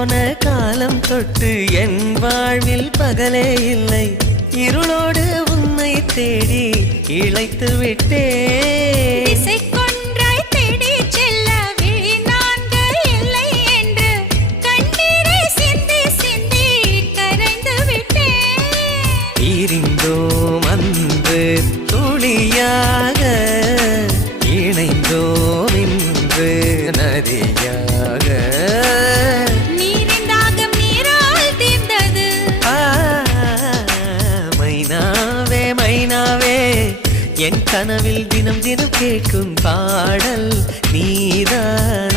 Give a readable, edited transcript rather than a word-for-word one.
போன காலம் தொட்டு என் வாழ்வில் பகலே இல்லை. இருளோடு உன்னை தேடி இழைத்து விட்டேன். திசைக்கொன்றாய் தேடி செல்ல விழி நான்கு இல்லை என்று கண்ணீரை சிந்தி சிந்தி கரைந்து விட்டேன். பிரிந்தோம் அன்று துளியாக, இணைந்தோம் இன்று நதியாக. நீரின் தாகம் நீரால் தீர்ந்தது. மைனாவே மைனாவே, என் கனவில் தினம் தினம் கேட்கும் பாடல் நீதான்.